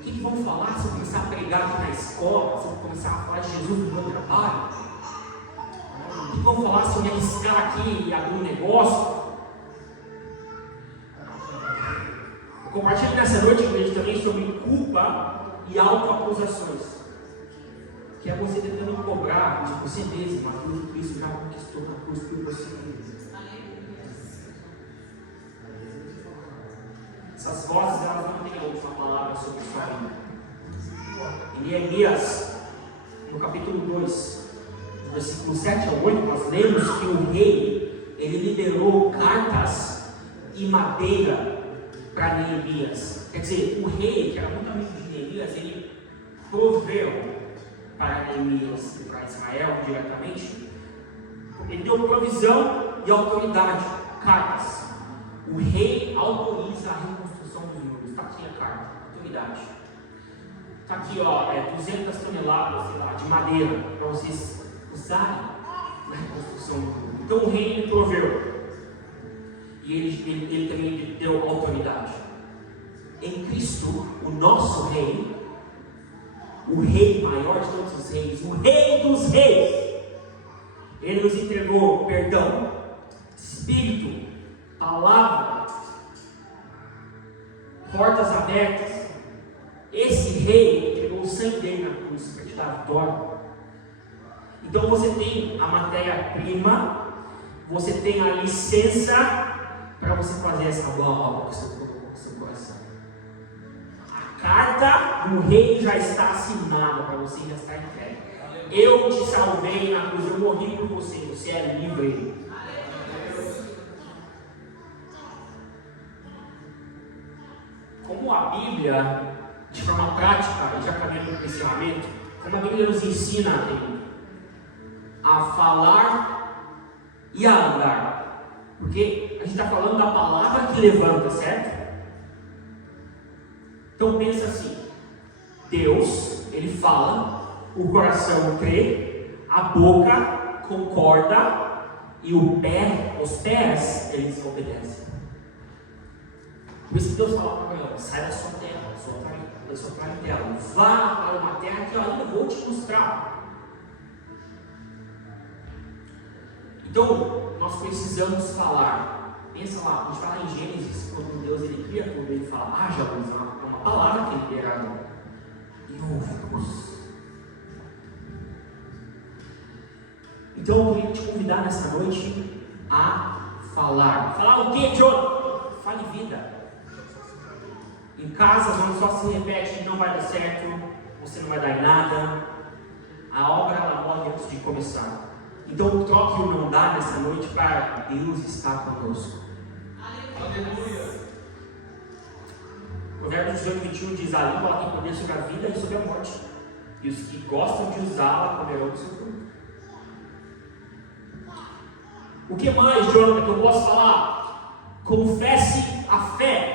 O que vão falar se eu começar a pregar aqui na escola? Se eu começar a falar de Jesus no meu trabalho? O que vão falar se eu me arriscar aqui e abrir um negócio? Eu compartilho nessa noite com eles também sobre culpa e autoacusações. Que é você tentando cobrar de você mesmo aquilo que Cristo já conquistou na cruz por você mesmo. Essas vozes, elas não têm a última palavra sobre sua vida. Em Neemias, no capítulo 2, do versículo 7 ao 8, nós lemos que o rei, ele liberou cartas e madeira para Neemias. Quer dizer, o rei, que era muito amigo de Neemias, ele proveu para Neemias e para Israel diretamente. Ele deu provisão e autoridade, cartas. O rei autoriza a reconstrução dos muros. Está aqui a carta, autoridade. Está aqui, 200 toneladas, sei lá, de madeira para vocês usarem na reconstrução do muro. Então o rei ele proveu. E ele também deu autoridade. Em Cristo, o nosso rei, o rei maior de todos os reis, o rei dos reis, ele nos entregou perdão, espírito, palavra, portas abertas. Esse rei entregou o sangue dele na cruz para te dar a vitória. Então você tem a matéria-prima, você tem a licença para você fazer essa boa obra com seu coração. carta do rei já está assinada para você, já está entregue. Eu te salvei na cruz, eu morri por você, você é livre. Como a Bíblia, de forma prática, já caminhando no ensinamento, como a Bíblia nos ensina a falar e a andar. Porque a gente está falando da palavra que levanta, certo? Então pensa assim, Deus, Ele fala, o coração crê, a boca concorda e os pés, eles obedecem. Por isso que Deus fala para Abraão, sai da sua terra, da sua parentela, vá para uma terra que eu ainda vou te mostrar. Então, nós precisamos falar. Pensa lá, a gente fala em Gênesis, quando Deus ele cria tudo, ele fala, haja luz, é uma palavra que ele libera. E houve luz. Então eu queria te convidar nessa noite a falar. Falar o que, John? Fale vida. Em casa, quando só se repete, não vai dar certo, você não vai dar em nada. A obra ela morre antes de começar. Então troque o não dar nessa noite para Deus estar conosco. Aleluia. Provérbios 18:21 diz: a língua tem poder sobre a vida e sobre a morte, e os que gostam de usá-la comerão do seu fruto. O que mais, Jonathan, que eu posso falar? Confesse a fé.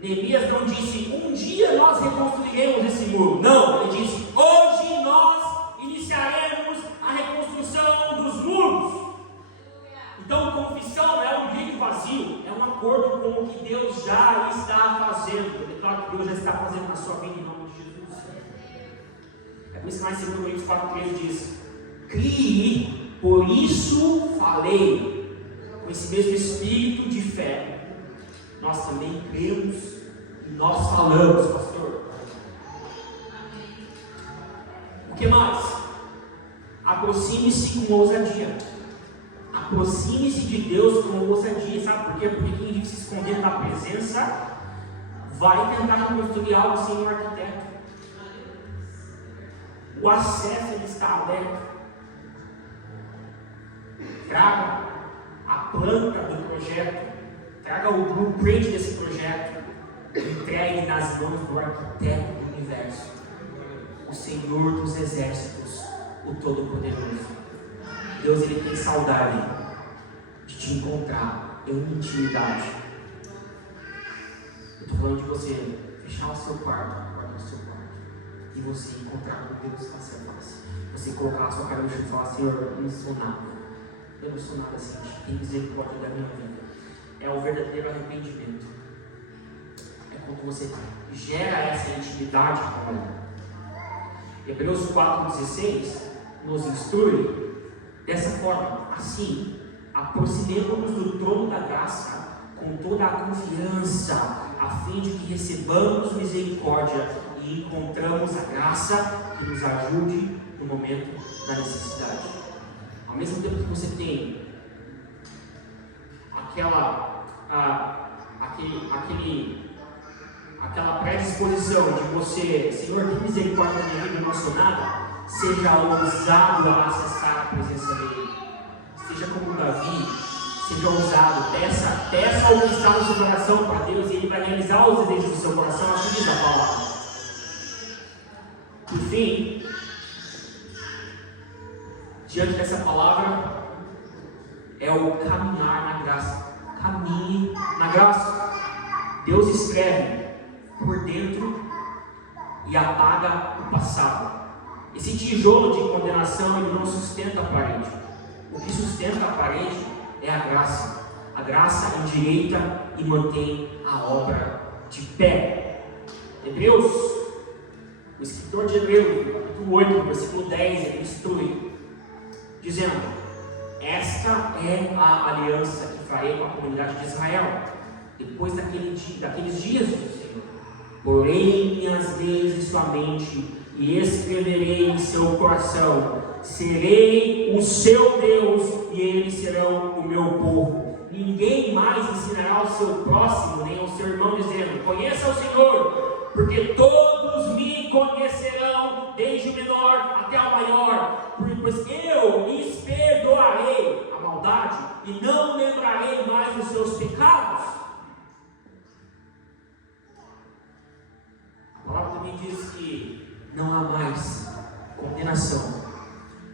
Neemias não disse, um dia nós reconstruiremos esse muro. Não, ele disse, hoje nós iniciaremos a reconstrução dos muros. Então, confissão não é um grito vazio, é um acordo com o que Deus já está fazendo. É claro que Deus já está fazendo na sua vida em nome de Jesus. É por isso que mais 2 Coríntios 4:13 diz, crie, por isso falei. Com esse mesmo espírito de fé, nós também cremos e nós falamos, pastor. O que mais? Aproxime-se com ousadia. Aproxime-se de Deus com ousadia. Sabe por quê? Porque quem vive se escondendo da presença vai tentar construir algo sem um arquiteto. O acesso ele está aberto. Traga a planta do projeto. Traga o blueprint desse projeto, entregue nas mãos do arquiteto do universo, o Senhor dos exércitos, o Todo-Poderoso. Deus ele tem saudade de te encontrar em intimidade. Eu estou falando de você fechar o seu quarto, guardar o seu quarto, e você encontrar com Deus face a face. Você colocar a sua cara no chão e falar, Senhor, eu não sou nada. Eu não sou nada assim, tem misericórdia da minha vida. É o verdadeiro arrependimento. É quando você gera essa intimidade com Ele. Hebreus 4,16 nos instrui dessa forma. Assim, aproximemo-nos do trono da graça com toda a confiança, a fim de que recebamos misericórdia e encontramos a graça que nos ajude no momento da necessidade. Ao mesmo tempo que você tem aquela predisposição de você, Senhor, tem misericórdia da minha vida, não sou nada, seja ousado a acessar a presença dele. Seja como Davi, seja ousado, peça o que está no seu coração para Deus e ele vai realizar os desejos do seu coração, assim diz a palavra. Por fim, diante dessa palavra, é o caminhar na graça. Caminhe na graça. Deus escreve por dentro e apaga o passado. Esse tijolo de condenação ele não sustenta a parede. O que sustenta a parede é a graça. A graça endireita e mantém a obra de pé. Hebreus, o escritor de Hebreus, capítulo 8, versículo 10, ele instrui, dizendo: esta é a aliança que farei com a comunidade de Israel, depois daqueles dias do Senhor. Porém minhas leis em sua mente, e escreverei em seu coração. Serei o seu Deus, e eles serão o meu povo. Ninguém mais ensinará ao seu próximo, nem ao seu irmão, dizendo: conheça o Senhor, vontade, e não lembrarei mais dos seus pecados. A palavra também diz que não há mais condenação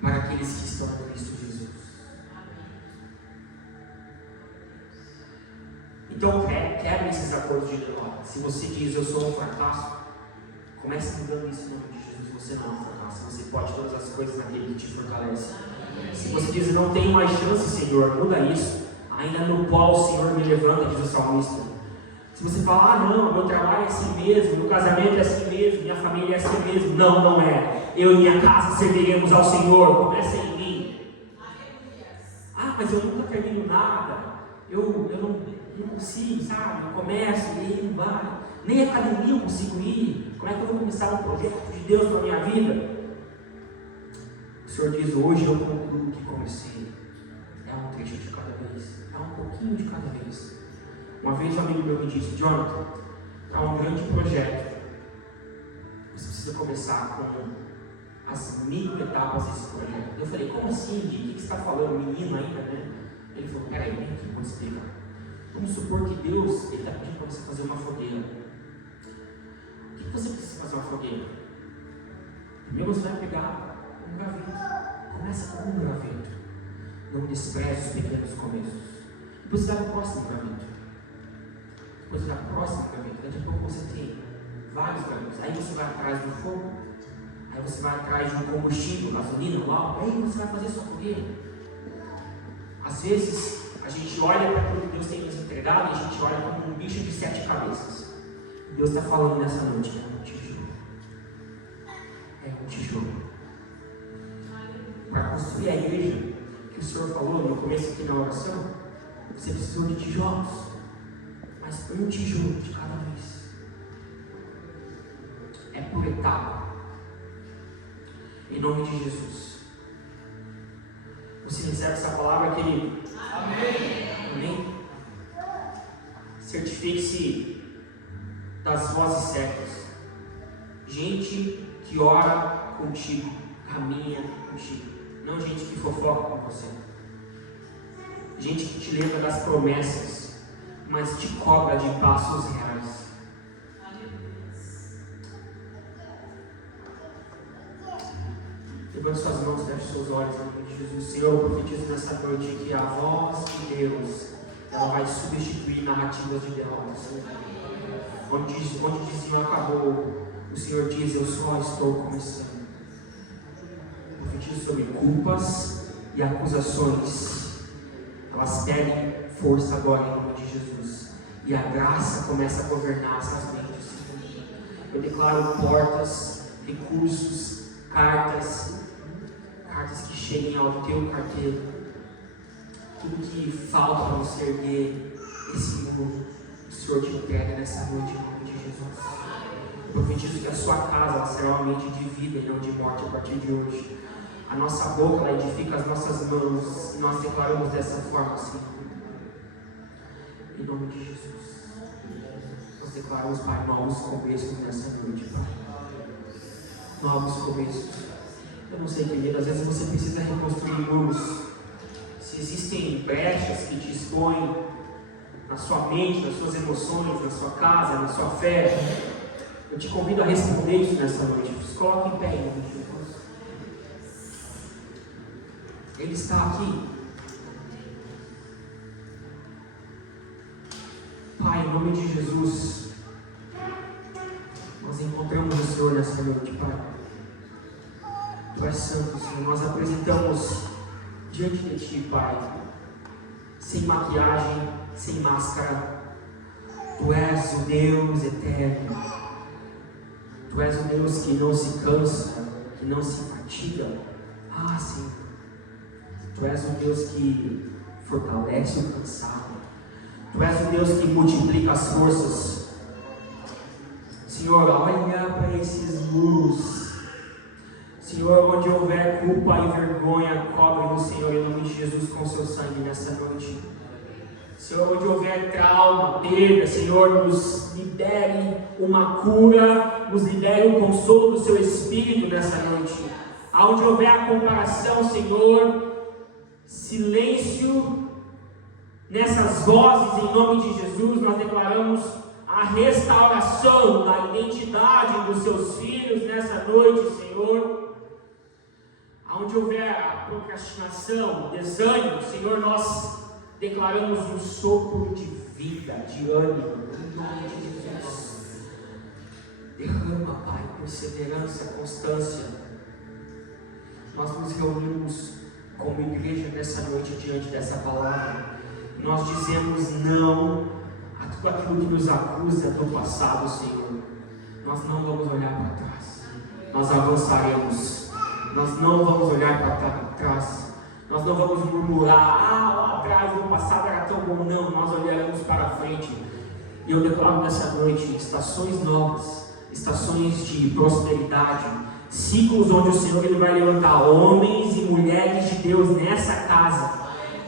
para aqueles que estão em Cristo Jesus. Então quebre esses acordos de derrota. Se você diz eu sou um fracasso, comece mudando isso em nome de Jesus. Você não é um fracasso, você pode todas as coisas naquele que te fortalece. Se você diz não tenho mais chance, Senhor, muda isso. Ainda no pó o Senhor me levanta, diz o salmista. Se você falar, não, meu trabalho é assim mesmo, meu casamento é assim mesmo, minha família é assim mesmo. Não, não é. Eu e minha casa serviremos ao Senhor. Comece em mim. Ah, mas eu nunca termino nada. Eu não consigo, sabe? Eu começo e não vai. Nem a academia eu consigo ir. Como é que eu vou começar um projeto de Deus para a minha vida? O Senhor diz, hoje eu concluo o que comecei. É um trecho de cada vez. É um pouquinho de cada vez. Uma vez um amigo meu me disse, Jonathan, há um grande projeto. Você precisa começar com as micro etapas desse projeto. Eu falei, como assim, Gui? O que você está falando? Menino ainda, né? Ele falou, peraí, vem aqui, vou explicar. Vamos supor que Deus está pedindo para você fazer uma fogueira. O que você precisa fazer uma fogueira? Primeiro você vai pegar um graveto. Começa com um graveto. Não despreze os pequenos começos. Depois você vai para o próximo graveto. Depois você vai para o próximo graveto. Daqui a pouco você tem vários gravetos. Aí você vai atrás do fogo. Aí você vai atrás de um combustível, gasolina, álcool. Aí você vai fazer sua fogueira. Às vezes a gente olha para aquilo que Deus tem nos entregado e a gente olha como um bicho de 7 cabeças. Deus está falando nessa noite, é um tijolo. É um tijolo. Para construir a igreja que o Senhor falou no começo aqui na oração, você precisou de tijolos. Mas um tijolo de cada vez. É por etapa. Em nome de Jesus. Você recebe essa palavra, querido? Amém. Amém? Certifique-se das vozes certas. Gente que ora contigo, caminha contigo. Não gente que fofoca com você. Gente que te lembra das promessas, mas te cobra de passos reais. Levante suas mãos, feche seus olhos em nome de Jesus. Senhor, eu profetizo nessa noite que a voz de Deus ela vai substituir narrativas de derrota. Onde diziam acabou, o Senhor diz eu só estou começando. Eu profetizo sobre culpas e acusações. Elas perdem força agora em nome de Jesus. E a graça começa a governar essas mentes. Eu declaro portas, recursos, cartas que cheguem ao teu carteiro. Tudo que falta para você erguer esse mundo, o Senhor te entrega nessa noite em nome de Jesus. Eu profetizo que a sua casa ela será um ambiente de vida e não de morte a partir de hoje. A nossa boca ela edifica as nossas mãos e nós declaramos dessa forma assim. Em nome de Jesus. Nós declaramos, Pai, novos começos nessa noite, Pai. Novos começos. Eu não sei, querido, às vezes você precisa reconstruir muros. Se existem brechas que te expõem na sua mente, nas suas emoções, na sua casa, na sua fé, eu te convido a responder isso nessa noite. Se coloque em pé, em nome de Jesus. Ele está aqui. Pai, em nome de Jesus, nós encontramos o Senhor nessa noite, Pai. Tu és santo, Senhor. Nós apresentamos diante de Ti, Pai, sem maquiagem, sem máscara. Tu és o Deus eterno. Tu és o Deus que não se cansa, que não se fatiga. Ah, Senhor. Tu és o Deus que fortalece o cansado. Tu és o Deus que multiplica as forças. Senhor, olha para esses muros. Senhor, onde houver culpa e vergonha, cobre-nos, Senhor, em nome de Jesus, com o seu sangue nessa noite. Senhor, onde houver trauma, perda, Senhor, nos libere uma cura, nos libere um consolo do seu Espírito nessa noite. Aonde houver a comparação, Senhor, silêncio nessas vozes, em nome de Jesus. Nós declaramos a restauração da identidade dos seus filhos nessa noite, Senhor. Onde houver a procrastinação, o desânimo, Senhor, nós declaramos um sopro de vida, de ânimo, em nome de Jesus. Derrama, Pai, perseverança, constância. Nós nos reunimos como igreja nessa noite diante dessa palavra. Nós dizemos não a tudo aquilo que nos acusa do passado, Senhor. Nós não vamos olhar para trás, nós avançaremos. Nós não vamos olhar para trás, nós não vamos murmurar, lá atrás, no passado era tão bom. Não, nós olharemos para frente. E eu declaro nessa noite estações novas, estações de prosperidade, ciclos onde o Senhor ele vai levantar homens e mulheres de Deus nessa casa.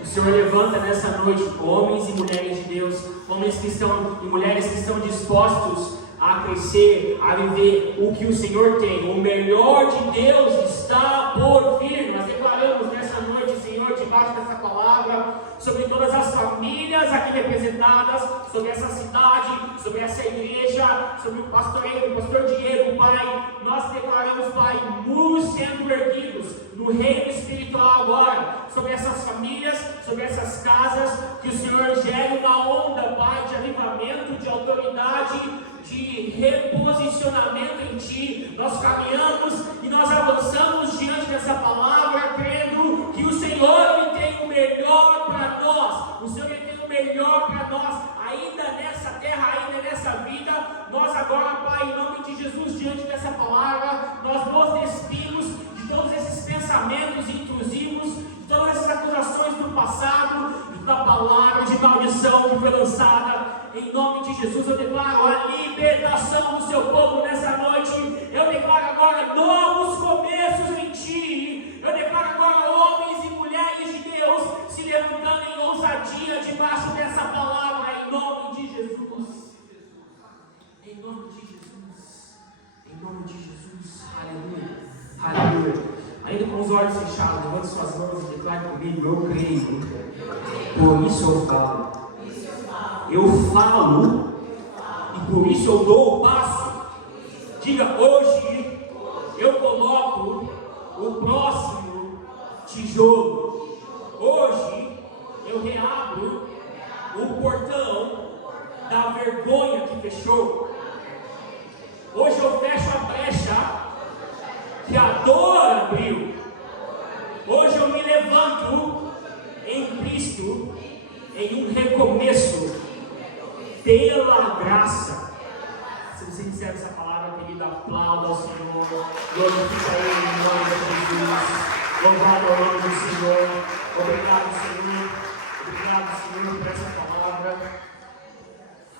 O Senhor levanta nessa noite homens e mulheres de Deus, homens que estão e mulheres que estão dispostos a crescer, a viver o que o Senhor tem. O melhor de Deus está por vir. Nós declaramos nessa noite, Senhor, debaixo dessa palavra, sobre todas as famílias aqui representadas, sobre essa cidade, sobre essa igreja, sobre o pastoreiro, o pastor Diego, Pai. Nós declaramos, Pai, muros sendo erguidos no reino espiritual agora, sobre essas famílias, sobre essas casas, que o Senhor gere uma onda, Pai, de avivamento, de autoridade, de reposicionamento em Ti. Nós caminhamos e nós avançamos diante dessa palavra, crendo que o Senhor ele tem o melhor para nós. O Senhor ele tem o melhor para nós, ainda nessa terra, ainda nessa vida. Nós agora, Pai, em nome de Jesus, diante dessa palavra, nós nos despimos de todos esses pensamentos intrusivos, de todas essas acusações do passado, da palavra de maldição que foi lançada. Em nome de Jesus, eu declaro a libertação do seu povo nessa noite. Eu declaro agora novos começos em Ti. Eu declaro agora homens e mulheres de Deus se levantando em ousadia debaixo dessa palavra. Em nome de Jesus. Em nome de Jesus. Em nome de Jesus. Aleluia. Aleluia. Ainda com os olhos fechados, levante suas mãos e declare comigo: eu creio. Por isso eu falo. Eu falo e por isso eu dou o passo. Diga: hoje eu coloco o próximo tijolo. Hoje eu reabro o portão da vergonha que fechou. Hoje eu fecho a brecha que a dor abriu. Hoje eu me levanto em Cristo em um recomeço pela graça. Se você recebe essa palavra, querido, aplauda ao Senhor, glorifica Ele em nome de Jesus. Louvado ao nome do Senhor. Obrigado, Senhor. Obrigado, Senhor, por essa palavra.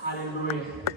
Aleluia.